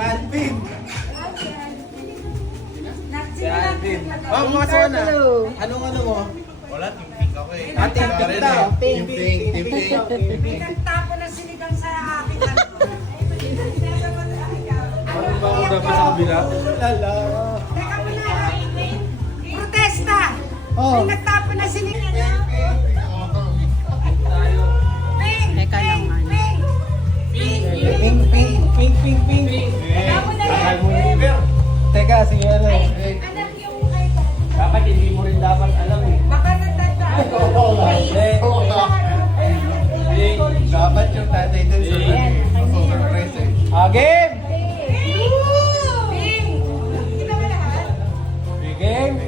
Alvin. Si Alvin. Oh, mga sona. Anong ano mo? Wala, team pink ako eh. Team pink daw. Team pink, team pink. May nagtapo na sinigang sa akin. Parang ba ako dapat sa kabila? Lala. Teka muna. Protesta. Oh. May nagtapo na sinigang. Teka lang, ano. Pink. Teka, sige ano. Anak yung kayo. Dapat hindi mo rin dapat alam eh. Baka nagtandaan. Dapat yung tatay dun sa surprise eh. Game! Bing! Kita mo lahat? Game!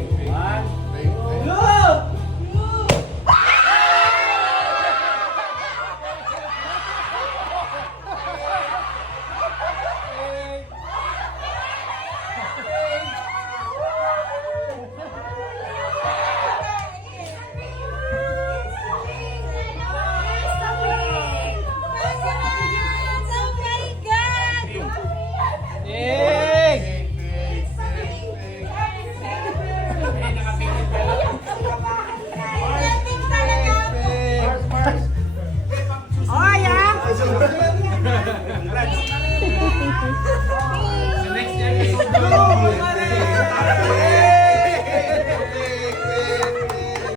Next year.